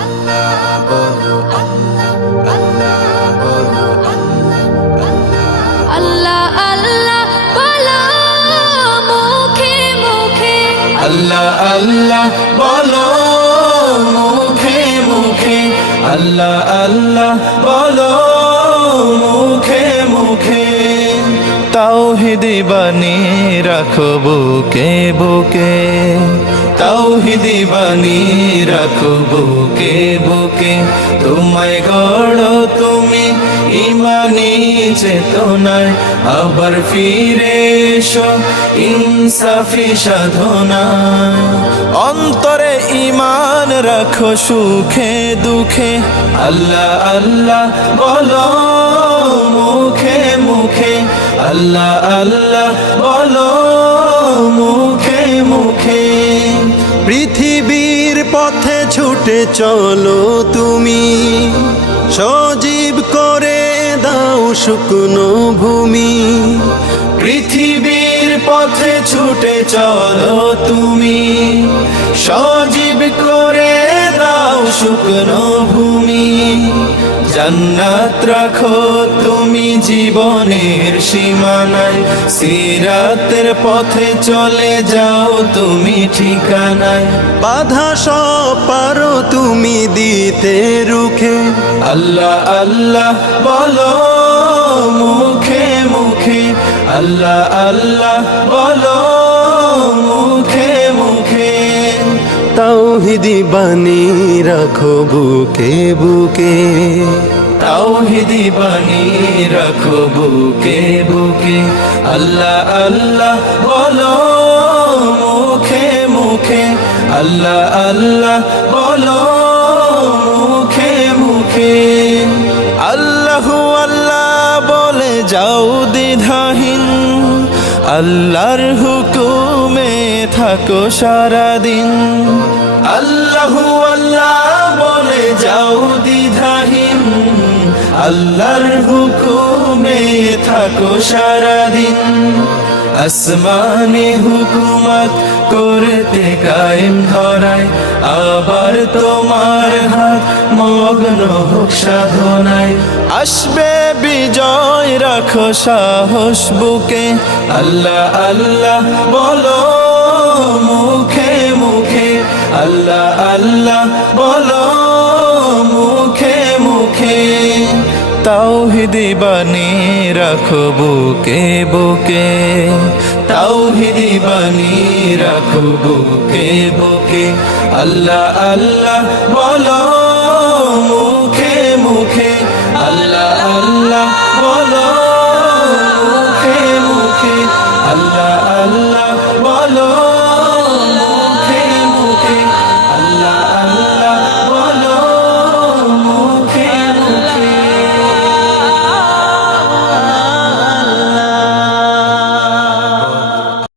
আল্লাহ বলো আল্লাহ, আল্লাহ বলো আল্লাহ, আল্লাহ আল্লাহ বলো মুখে মুখে, আল্লাহ আল্লাহ বলো মুখে মুখে, আল্লাহ আল্লাহ বলো মুখে মুখে। তাওহীদি বাণী রাখো বুকে বুকে, তাওহীদি বাণী রাখো বুকে বুকে। তোমায় গড়ো তুমি ইমানি চেতনায়, আবার ফিরে এসো ইনসাফি সাধনায়। অন্তরে ঈমান রাখো সুখে দুঃখে, আল্লাহ আল্লাহ বলো মুখে মুখে, আল্লাহ আল্লাহ বলো মুখে মুখে। পৃথিবীর পথে ছুটে চলো তুমি, সজীব করে দাও শুকনো ভূমি। পৃথিবীর পথে ছুটে চলো তুমি, সজীব করে দাও শুকনো ভূমি। জান্নাত রাখো তুমি জীবনের সীমানায়, সিরাতের পথে চলে যাও তুমি ঠিকানায়। বাধা সব পারো তুমি দিতে রুখে, আল্লাহ আল্লাহ বলো মুখে মুখে, আল্লাহ আল্লাহ বলো মুখে মুখে। তাওহীদি বাণী রাখো বুকে বুকে, তাওহীদি বাণী রাখো বুকে বুকে, আল্লাহ আল্লাহ বলো মুখে মুখে, আল্লাহ আল্লাহ বলো মুখে মুখে। আল্লাহু আল্লাহ বলে যাও দ্বিধাহীন, আল্লাহর হুকুমে থাকো সারাদিন। আল্লাহু আল্লাহ বলে যাও দ্বিধাহীন, আল্লাহর হুকুমে থাকো সারাদিন। আসমানে হুকুমত করতে কায়েম ধরায়, আবার তোমার হাত মগ্ন হোক সাধনায়। আসবে বিজয় রাখো সাহস বুকে, আল্লাহ আল্লাহ বলো মুখে মুখে, আল্লাহ আল্লাহ বলো মুখে মুখে। তাওহীদি বাণী রাখো বুকে বুকে, তাওহীদি বাণী রাখো বুকে বুকে, আল্লাহ আল্লাহ বলো মুখে মুখে, আল্লাহ আল্লাহ